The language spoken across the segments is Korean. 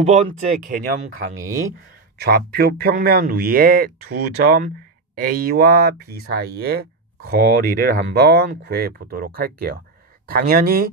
두 번째 개념 강의, 좌표 평면 위에 두 점 A와 B 사이의 거리를 한번 구해보도록 할게요. 당연히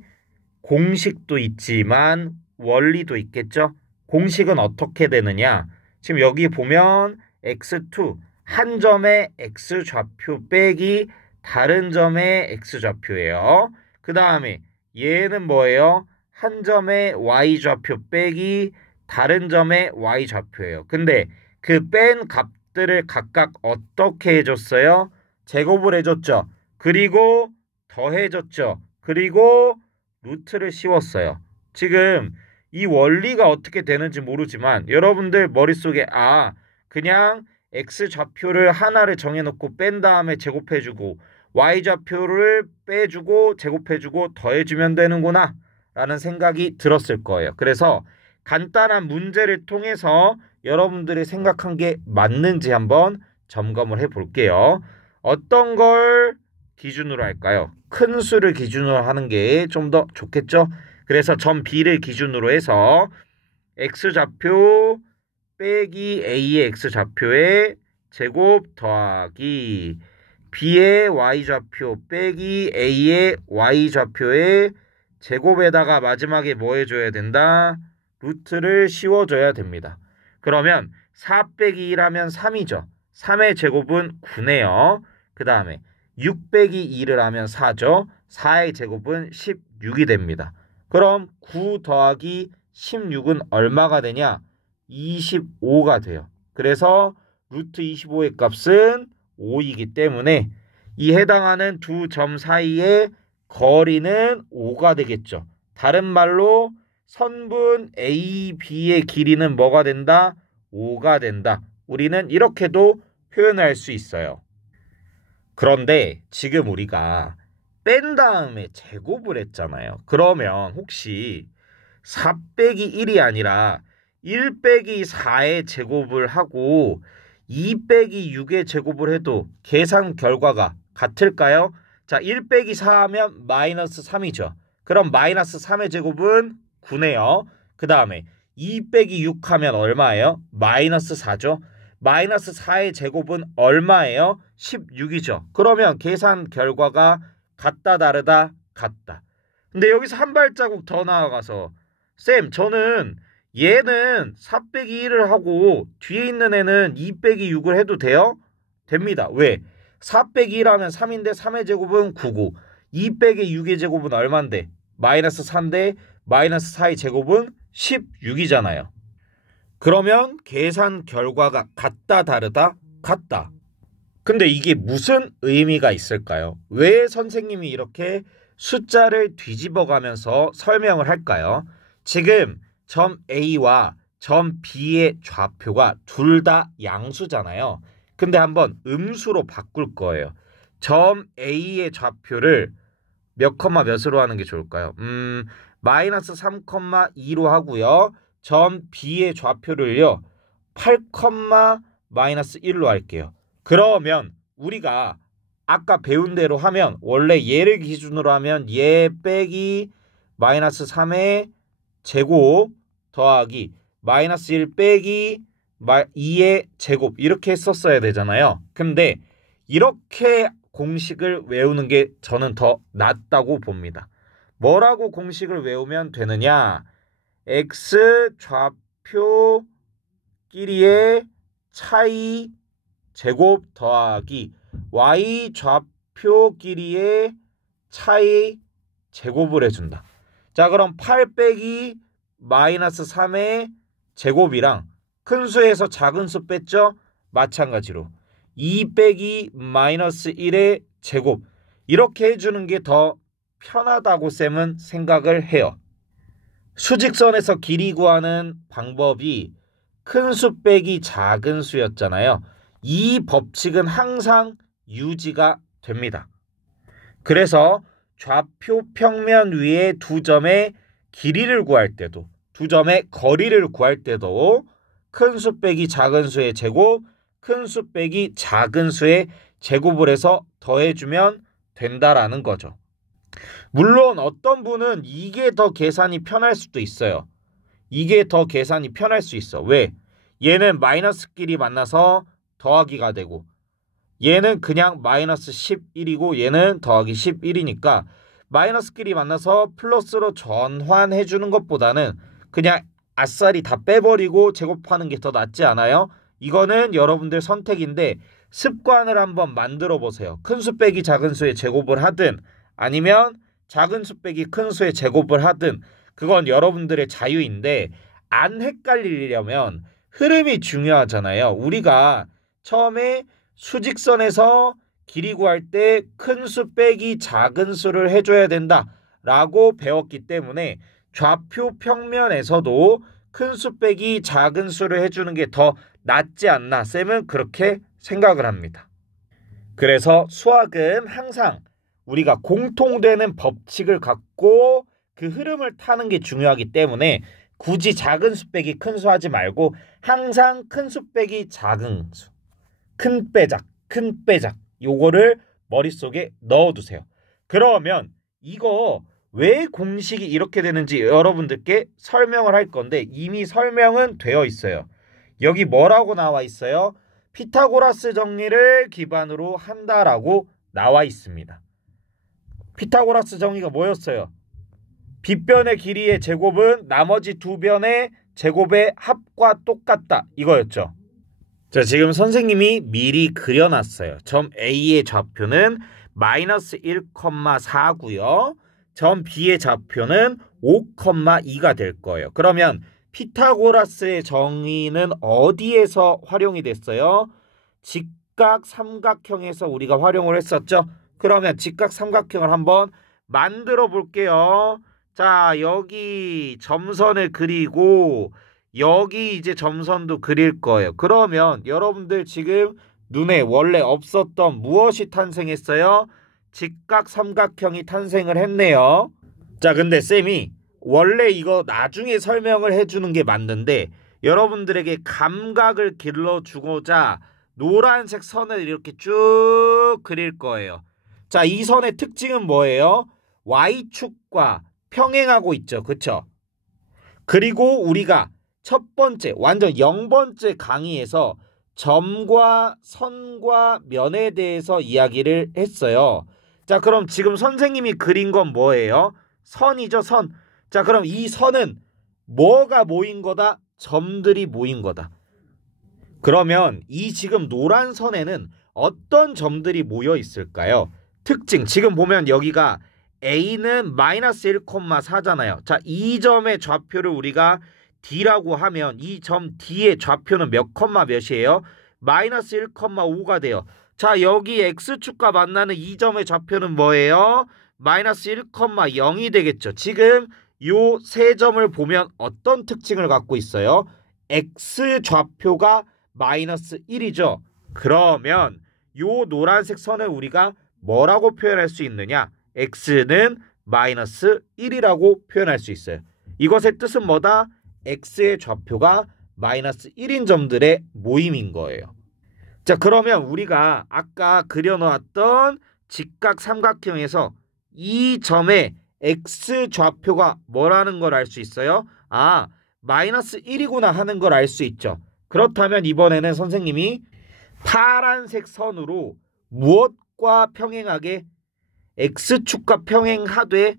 공식도 있지만 원리도 있겠죠? 공식은 어떻게 되느냐? 지금 여기 보면 x2, 한 점의 x좌표 빼기 다른 점의 x좌표예요. 그 다음에 얘는 뭐예요? 한 점의 y좌표 빼기 다른 점의 y좌표예요. 근데 그 뺀 값들을 각각 어떻게 해줬어요? 제곱을 해줬죠. 그리고 더해줬죠. 그리고 루트를 씌웠어요. 지금 이 원리가 어떻게 되는지 모르지만 여러분들 머릿속에 그냥 x좌표를 하나를 정해놓고 뺀 다음에 제곱해주고 y좌표를 빼주고 제곱해주고 더해주면 되는구나 라는 생각이 들었을 거예요. 그래서 간단한 문제를 통해서 여러분들이 생각한 게 맞는지 한번 점검을 해볼게요. 어떤 걸 기준으로 할까요? 큰 수를 기준으로 하는 게 좀 더 좋겠죠? 그래서 점 B를 기준으로 해서 x좌표 빼기 A의 x좌표의 제곱 더하기 B의 y좌표 빼기 A의 y좌표의 제곱에다가 마지막에 뭐 해줘야 된다? 루트를 씌워줘야 됩니다. 그러면 4 빼기 1하면 3이죠. 3의 제곱은 9네요. 그 다음에 6 빼기 2를 하면 4죠. 4의 제곱은 16이 됩니다. 그럼 9 더하기 16은 얼마가 되냐? 25가 돼요. 그래서 루트 25의 값은 5이기 때문에 이 해당하는 두 점 사이의 거리는 5가 되겠죠. 다른 말로 선분 AB의 길이는 뭐가 된다? 5가 된다. 우리는 이렇게도 표현할 수 있어요. 그런데 지금 우리가 뺀 다음에 제곱을 했잖아요. 그러면 혹시 4 빼기 1이 아니라 1 빼기 4의 제곱을 하고 2 빼기 6의 제곱을 해도 계산 결과가 같을까요? 자, 1 빼기 4 하면 마이너스 3이죠. 그럼 마이너스 3의 제곱은 9네요. 그 다음에 2 빼기 6 하면 얼마예요? 마이너스 4죠. 마이너스 4의 제곱은 얼마예요? 16이죠. 그러면 계산 결과가 같다 다르다? 같다. 근데 여기서 한 발자국 더 나아가서 쌤, 저는 얘는 4 빼기 1을 하고 뒤에 있는 애는 2 빼기 6을 해도 돼요? 됩니다. 왜? 4 빼기 1 하면 3인데 3의 제곱은 9고 2 빼기 6의 제곱은 얼만데? 마이너스 4인데 마이너스 4의 제곱은 16이잖아요. 그러면 계산 결과가 같다 다르다? 같다. 근데 이게 무슨 의미가 있을까요? 왜 선생님이 이렇게 숫자를 뒤집어 가면서 설명을 할까요? 지금 점 A와 점 B의 좌표가 둘 다 양수잖아요. 근데 한번 음수로 바꿀 거예요. 점 A의 좌표를 몇 컴마 몇으로 하는 게 좋을까요? 마이너스 3,2로 하고요. 점 B의 좌표를요. 8, 마이너스 1로 할게요. 그러면 우리가 아까 배운 대로 하면 원래 얘를 기준으로 하면 얘 빼기 마이너스 3의 제곱 더하기 마이너스 1 빼기 2의 제곱 이렇게 했었어야 되잖아요. 근데 이렇게 공식을 외우는 게 저는 더 낫다고 봅니다. 뭐라고 공식을 외우면 되느냐? x 좌표끼리의 차이 제곱 더하기 y 좌표끼리의 차이 제곱을 해준다. 자, 그럼 8 빼기 마이너스 3의 제곱이랑 큰 수에서 작은 수 뺐죠? 마찬가지로 2 빼기 마이너스 1의 제곱 이렇게 해주는 게 더 편하다고 쌤은 생각을 해요. 수직선에서 길이 구하는 방법이 큰 수 빼기 작은 수였잖아요. 이 법칙은 항상 유지가 됩니다. 그래서 좌표 평면 위에 두 점의 길이를 구할 때도 두 점의 거리를 구할 때도 큰 수 빼기 작은 수의 제곱, 큰 수 빼기 작은 수의 제곱을 해서 더해주면 된다라는 거죠. 물론 어떤 분은 이게 더 계산이 편할 수도 있어요. 이게 더 계산이 편할 수 있어. 왜? 얘는 마이너스끼리 만나서 더하기가 되고 얘는 그냥 마이너스 11이고 얘는 더하기 11이니까 마이너스끼리 만나서 플러스로 전환해 주는 것보다는 그냥 아싸리 다 빼버리고 제곱하는 게 더 낫지 않아요? 이거는 여러분들 선택인데 습관을 한번 만들어 보세요. 큰 수 빼기 작은 수의 제곱을 하든 아니면 작은 수 빼기 큰 수의 제곱을 하든 그건 여러분들의 자유인데 안 헷갈리려면 흐름이 중요하잖아요. 우리가 처음에 수직선에서 길이 구할 때 큰 수 빼기 작은 수를 해줘야 된다라고 배웠기 때문에 좌표 평면에서도 큰 수 빼기 작은 수를 해주는 게 더 낫지 않나 쌤은 그렇게 생각을 합니다. 그래서 수학은 항상 우리가 공통되는 법칙을 갖고 그 흐름을 타는 게 중요하기 때문에 굳이 작은 수 빼기 큰 수 하지 말고 항상 큰 수 빼기 작은 수, 큰 빼작, 큰 빼작 요거를 머릿속에 넣어두세요. 그러면 이거 왜 공식이 이렇게 되는지 여러분들께 설명을 할 건데 이미 설명은 되어 있어요. 여기 뭐라고 나와 있어요? 피타고라스 정리를 기반으로 한다라고 나와 있습니다. 피타고라스 정리가 뭐였어요? 빗변의 길이의 제곱은 나머지 두 변의 제곱의 합과 똑같다 이거였죠. 자, 지금 선생님이 미리 그려놨어요. 점 A의 좌표는 마이너스 1,4고요. 점 B의 좌표는 5,2가 될 거예요. 그러면 피타고라스의 정의는 어디에서 활용이 됐어요? 직각 삼각형에서 우리가 활용을 했었죠. 그러면 직각 삼각형을 한번 만들어 볼게요. 자, 여기 점선을 그리고 여기 이제 점선도 그릴 거예요. 그러면 여러분들 지금 눈에 원래 없었던 무엇이 탄생했어요? 직각 삼각형이 탄생을 했네요. 자, 근데 쌤이 원래 이거 나중에 설명을 해주는 게 맞는데 여러분들에게 감각을 길러주고자 노란색 선을 이렇게 쭉 그릴 거예요. 자, 이 선의 특징은 뭐예요? Y축과 평행하고 있죠. 그쵸? 그리고 우리가 첫 번째 완전 0번째 강의에서 점과 선과 면에 대해서 이야기를 했어요. 자, 그럼 지금 선생님이 그린 건 뭐예요? 선이죠, 선. 자, 그럼 이 선은 뭐가 모인 거다? 점들이 모인 거다. 그러면 이 지금 노란 선에는 어떤 점들이 모여 있을까요? 특징, 지금 보면 여기가 A는 마이너스 1,4잖아요. 자, 이 점의 좌표를 우리가 D라고 하면 이 점 D의 좌표는 몇 컴마 몇이에요? 마이너스 1,5가 돼요. 자, 여기 X축과 만나는 이 점의 좌표는 뭐예요? 마이너스 1,0이 되겠죠. 지금 요 세 점을 보면 어떤 특징을 갖고 있어요? X 좌표가 마이너스 1이죠. 그러면 요 노란색 선을 우리가 뭐라고 표현할 수 있느냐? X는 마이너스 1이라고 표현할 수 있어요. 이것의 뜻은 뭐다? X의 좌표가 마이너스 1인 점들의 모임인 거예요. 자, 그러면 우리가 아까 그려놓았던 직각 삼각형에서 이 점의 X 좌표가 뭐라는 걸 알 수 있어요? 아, 마이너스 1이구나 하는 걸 알 수 있죠. 그렇다면 이번에는 선생님이 파란색 선으로 무엇과 평행하게 X축과 평행하되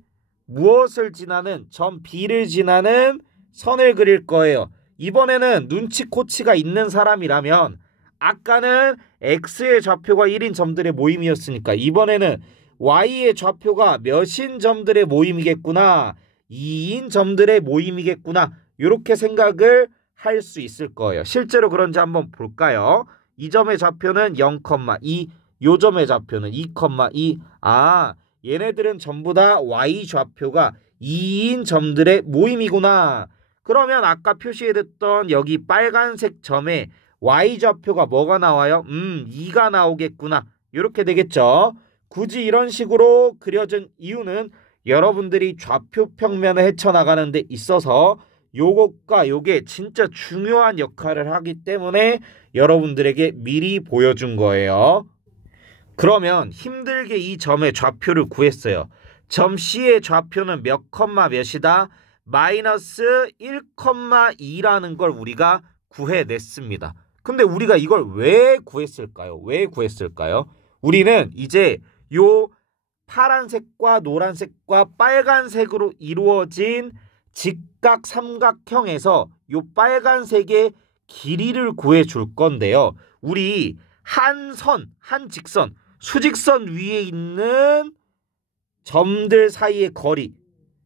무엇을 지나는 점 B를 지나는 선을 그릴 거예요. 이번에는 눈치코치가 있는 사람이라면 아까는 X의 좌표가 1인 점들의 모임이었으니까 이번에는 Y의 좌표가 몇인 점들의 모임이겠구나, 2인 점들의 모임이겠구나, 이렇게 생각을 할 수 있을 거예요. 실제로 그런지 한번 볼까요? 이 점의 좌표는 0,2, 요 점의 좌표는 2,2. 아, 얘네들은 전부 다 Y 좌표가 2인 점들의 모임이구나. 그러면 아까 표시해뒀던 여기 빨간색 점에 Y 좌표가 뭐가 나와요? 2가 나오겠구나. 이렇게 되겠죠. 굳이 이런 식으로 그려진 이유는 여러분들이 좌표 평면을 헤쳐나가는 데 있어서 요것과 요게 진짜 중요한 역할을 하기 때문에 여러분들에게 미리 보여준 거예요. 그러면 힘들게 이 점의 좌표를 구했어요. 점 C의 좌표는 몇 컴마 몇이다? 마이너스 1,2라는 걸 우리가 구해냈습니다. 근데 우리가 이걸 왜 구했을까요? 왜 구했을까요? 우리는 이제 요 파란색과 노란색과 빨간색으로 이루어진 직각 삼각형에서 요 빨간색의 길이를 구해줄 건데요. 우리 한 직선, 수직선 위에 있는 점들 사이의 거리,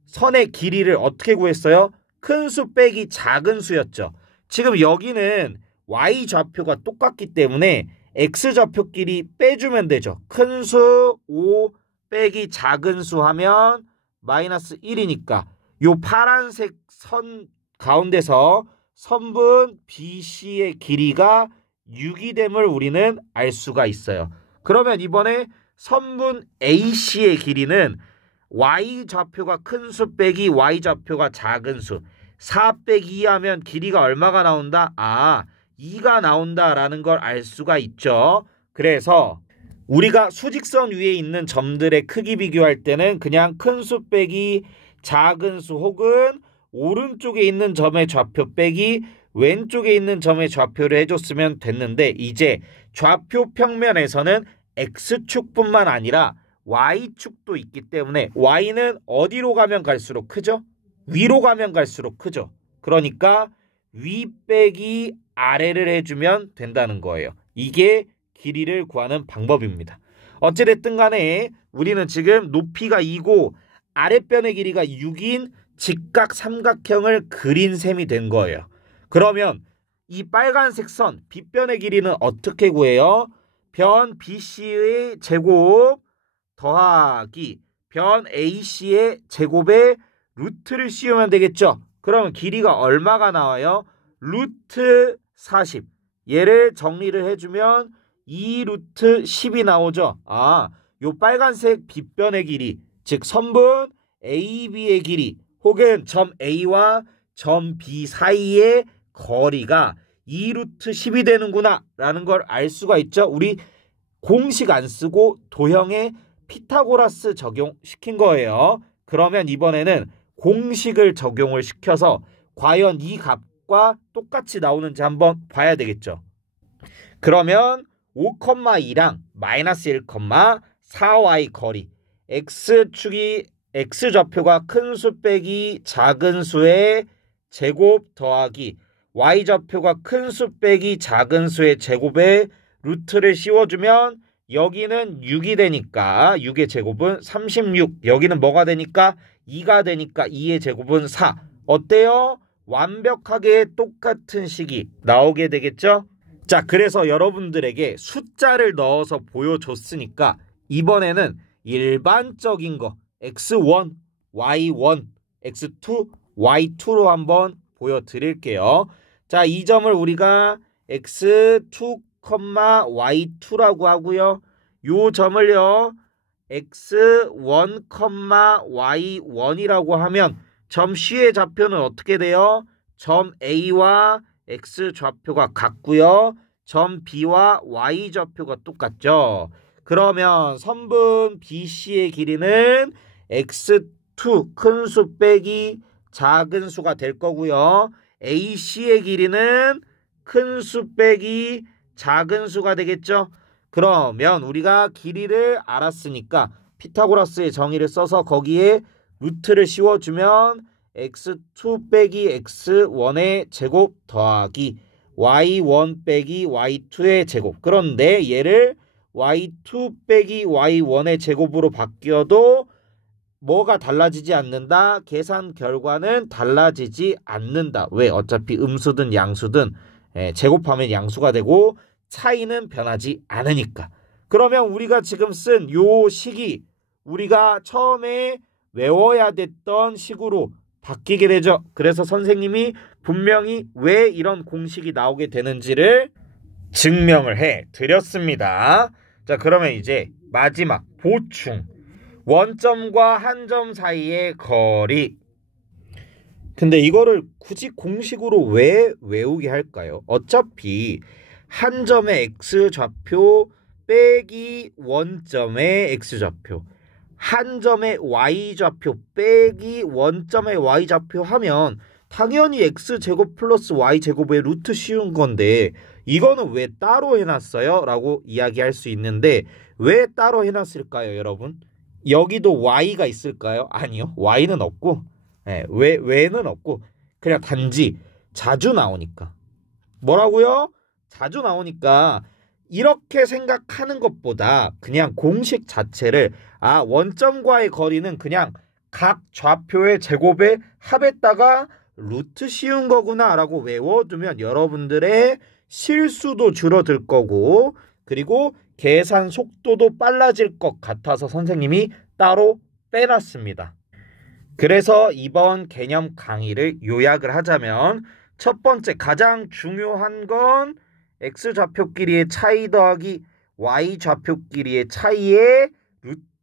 선의 길이를 어떻게 구했어요? 큰 수 빼기 작은 수였죠. 지금 여기는 y좌표가 똑같기 때문에 x좌표 길이 빼주면 되죠. 큰 수 5 빼기 작은 수 하면 마이너스 1이니까 요 파란색 선 가운데서 선분 BC의 길이가 6이 됨을 우리는 알 수가 있어요. 그러면 이번에 선분 AC의 길이는 y좌표가 큰 수 빼기 y좌표가 작은 수 4 빼기 2 하면 길이가 얼마가 나온다? 2가 나온다라는 걸 알 수가 있죠. 그래서 우리가 수직선 위에 있는 점들의 크기 비교할 때는 그냥 큰 수 빼기 작은 수 혹은 오른쪽에 있는 점의 좌표 빼기 왼쪽에 있는 점의 좌표를 해줬으면 됐는데 이제 좌표 평면에서는 X축뿐만 아니라 Y축도 있기 때문에 Y는 어디로 가면 갈수록 크죠? 위로 가면 갈수록 크죠. 그러니까 위 빼기 아래를 해주면 된다는 거예요. 이게 길이를 구하는 방법입니다. 어찌됐든 간에 우리는 지금 높이가 2고 아랫변의 길이가 6인 직각 삼각형을 그린 셈이 된 거예요. 그러면 이 빨간색 선 빗변의 길이는 어떻게 구해요? 변 BC의 제곱 더하기 변 AC의 제곱에 루트를 씌우면 되겠죠. 그러면 길이가 얼마가 나와요? 루트 40. 얘를 정리를 해주면 2 루트 10이 나오죠. 요 빨간색 빗변의 길이, 즉 선분 AB의 길이 혹은 점 A와 점 B 사이의 거리가 2 루트 10이 되는구나 라는 걸 알 수가 있죠. 우리 공식 안 쓰고 도형에 피타고라스 적용시킨 거예요. 그러면 이번에는 공식을 적용을 시켜서 과연 이 값과 똑같이 나오는지 한번 봐야 되겠죠. 그러면 5,2랑 마이너스 1,4y 거리 x축이 x좌표가 큰 수 빼기 작은 수의 제곱 더하기 y좌표가 큰 수 빼기 작은 수의 제곱에 루트를 씌워주면 여기는 6이 되니까 6의 제곱은 36. 여기는 뭐가 되니까 2가 되니까 2의 제곱은 4. 어때요? 완벽하게 똑같은 식이 나오게 되겠죠? 자, 그래서 여러분들에게 숫자를 넣어서 보여줬으니까 이번에는 일반적인 거 x1, y1, x2, y2로 한번 보여드릴게요. 자, 이 점을 우리가 x2, y2라고 하고요. 요 점을요 x1, y1이라고 하면 점 C의 좌표는 어떻게 돼요? 점 A와 x좌표가 같고요. 점 B와 y좌표가 똑같죠. 그러면 선분 BC의 길이는 x2 큰 수 빼기 작은 수가 될 거고요. AC의 길이는 큰 수 빼기 작은 수가 되겠죠. 그러면 우리가 길이를 알았으니까 피타고라스의 정의를 써서 거기에 루트를 씌워주면 x2 빼기 x1의 제곱 더하기 y1 빼기 y2의 제곱. 그런데 얘를 y2 빼기 y1의 제곱으로 바뀌어도 뭐가 달라지지 않는다? 계산 결과는 달라지지 않는다. 왜? 어차피 음수든 양수든 제곱하면 양수가 되고 차이는 변하지 않으니까. 그러면 우리가 지금 쓴 요 식이 우리가 처음에 외워야 됐던 식으로 바뀌게 되죠. 그래서 선생님이 분명히 왜 이런 공식이 나오게 되는지를 증명을 해 드렸습니다. 자, 그러면 이제 마지막 보충. 원점과 한 점 사이의 거리. 근데 이거를 굳이 공식으로 왜 외우게 할까요? 어차피 한 점의 x좌표 빼기 원점의 x좌표, 한 점의 y좌표 빼기 원점의 y좌표 하면 당연히 x제곱 플러스 y제곱의 루트 씌운 건데 이거는 왜 따로 해놨어요? 라고 이야기할 수 있는데 왜 따로 해놨을까요, 여러분? 여기도 y가 있을까요? 아니요. y는 없고 왜는 없고 그냥 단지 자주 나오니까. 뭐라고요? 자주 나오니까 이렇게 생각하는 것보다 그냥 공식 자체를 원점과의 거리는 그냥 각 좌표의 제곱의 합에다가 루트 씌운 거구나 라고 외워두면 여러분들의 실수도 줄어들 거고 그리고 계산 속도도 빨라질 것 같아서 선생님이 따로 빼놨습니다. 그래서 이번 개념 강의를 요약을 하자면 첫 번째 가장 중요한 건 x좌표끼리의 차이 더하기 y좌표끼리의 차이에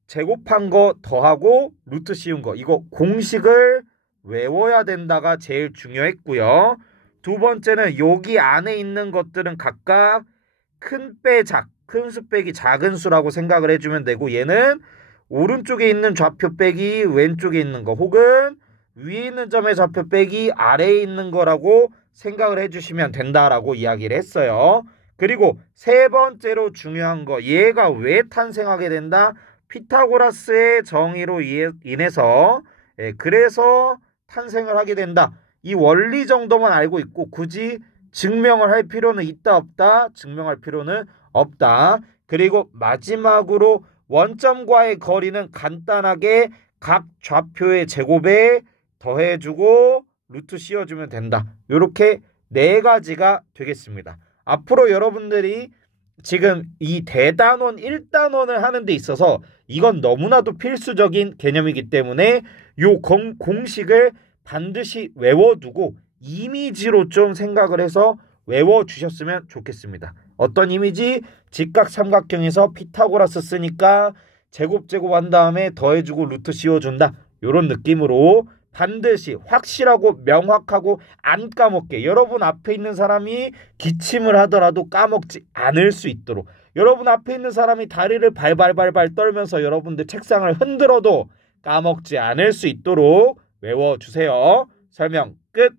제곱한 거 더하고 루트 씌운 거 이거 공식을 외워야 된다가 제일 중요했고요. 두 번째는 여기 안에 있는 것들은 각각 큰 수 빼기 작은 수라고 생각을 해주면 되고 얘는 오른쪽에 있는 좌표 빼기 왼쪽에 있는 거 혹은 위에 있는 점의 좌표 빼기 아래에 있는 거라고 생각을 해주시면 된다라고 이야기를 했어요. 그리고 세 번째로 중요한 거 얘가 왜 탄생하게 된다? 피타고라스의 정의로 인해서 그래서 탄생을 하게 된다. 이 원리 정도만 알고 있고 굳이 증명을 할 필요는 있다 없다? 증명할 필요는 없다. 그리고 마지막으로 원점과의 거리는 간단하게 각 좌표의 제곱에 더해주고 루트 씌워주면 된다. 이렇게 네 가지가 되겠습니다. 앞으로 여러분들이 지금 이 대단원 1단원을 하는 데 있어서 이건 너무나도 필수적인 개념이기 때문에 요 공식을 반드시 외워두고 이미지로 좀 생각을 해서 외워주셨으면 좋겠습니다. 어떤 이미지? 직각삼각형에서 피타고라스 쓰니까 제곱 한 다음에 더해주고 루트 씌워준다. 이런 느낌으로 반드시 확실하고 명확하고 안 까먹게 여러분 앞에 있는 사람이 기침을 하더라도 까먹지 않을 수 있도록 여러분 앞에 있는 사람이 다리를 발발발발 떨면서 여러분들 책상을 흔들어도 까먹지 않을 수 있도록 외워주세요. 설명 끝.